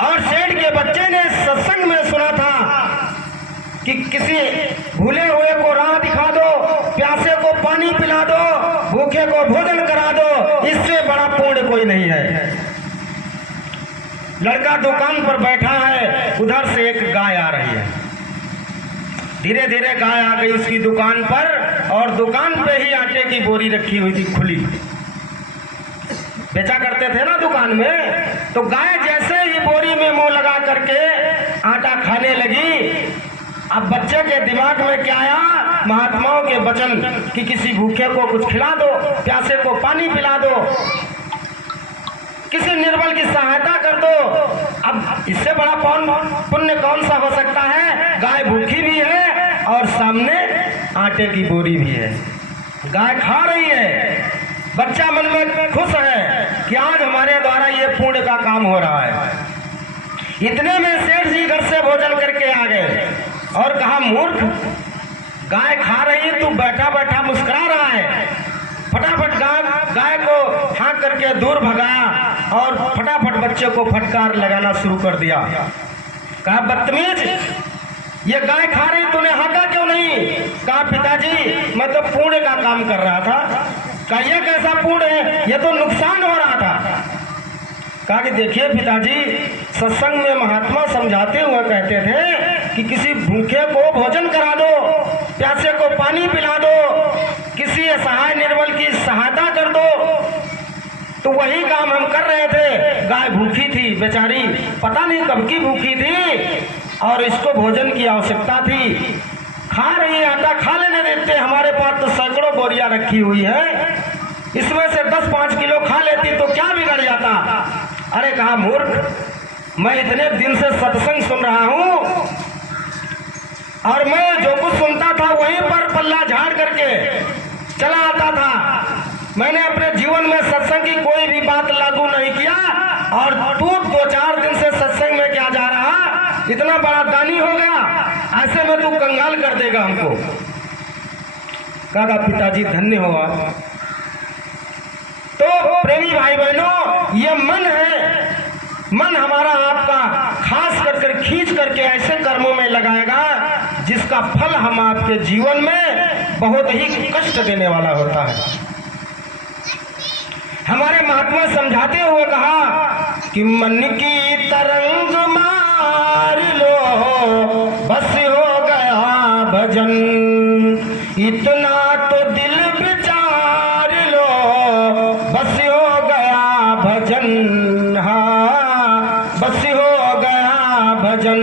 और सेठ के बच्चे ने सत्संग में सुना था कि किसी भूले हुए को राह दिखा दो, प्यासे को पानी पिला दो, भूखे को भोजन करा दो, इससे बड़ा पुण्य कोई नहीं है। लड़का दुकान पर बैठा है, उधर से एक गाय आ रही है। धीरे धीरे गाय आ गई उसकी दुकान पर और दुकान पे ही आटे की बोरी रखी हुई थी खुली। बेचा करते थे ना दुकान में, तो गाय जैसे ही बोरी में मुंह लगा करके आटा खाने लगी। अब बच्चे के दिमाग में क्या आया? महात्माओं के वचन कि किसी भूखे को कुछ खिला दो, प्यासे को पानी पिला दो, किसी निर्बल की सहायता कर दो। अब इससे बड़ा पुण्य कौन सा हो सकता है? गाय भूखी भी है और सामने आटे की बोरी भी है, गाय खा रही है। बच्चा मन में खुश है कि आज हमारे द्वारा ये पुण्य का काम हो रहा है। इतने में सेठ जी घर से भोजन करके आ गए और कहा, मूर्ख, गाय खा रही, तू बैठा बैठा मुस्कुरा रहा है। फटाफट गाय को हाँक करके दूर भगाया और फटाफट बच्चे को फटकार लगाना शुरू कर दिया। कहा, बदतमीज, ये गाय खा रही, तूने हाँका क्यों नहीं? कहा, पिताजी, मैं तो पुण्य का काम कर रहा था। कहा, यह कैसा पुण्य है? ये तो नुकसान हो रहा था। कहा कि देखिए पिताजी, सत्संग में महात्मा समझाते हुए कहते थे कि किसी भूखे को भोजन करा दो, प्यासे को पानी पिला दो, किसी असहाय निर्बल की सहायता कर दो। तो वही काम हम कर रहे थे। गाय भूखी थी बेचारी, पता नहीं कब की भूखी थी और इसको भोजन की आवश्यकता थी। खा रही है, आटा खा लेने देते, हमारे पास तो सैकड़ों बोरियां रखी हुई है, इसमें से 10-5 किलो खा लेती तो क्या बिगड़ जाता? अरे कहा, मूर्ख, मैं इतने दिन से सत्संग सुन रहा हूं और मैं जो कुछ सुनता था वहीं पर पल्ला झाड़ करके चला आता था। मैंने अपने जीवन में सत्संग की कोई भी बात लागू नहीं किया और तू 2-4 दिन से सत्संग में क्या जा रहा? इतना बड़ा दानी हो गया, ऐसे में तू कंगाल कर देगा हमको। कहा, पिताजी धन्य हो आप। तो प्रेमी भाई बहनों, ये मन है, मन हमारा आपका खास कर खींच करके ऐसे कर्मों में लगाएगा जिसका फल हम आपके जीवन में बहुत ही कष्ट देने वाला होता है। हमारे महात्मा समझाते हुए कहा कि मन की तरंग मार लो, बस हो गया भजन, इतना तो दिल विचार लो, बस हो गया भजन, हाँ बस हो गया भजन।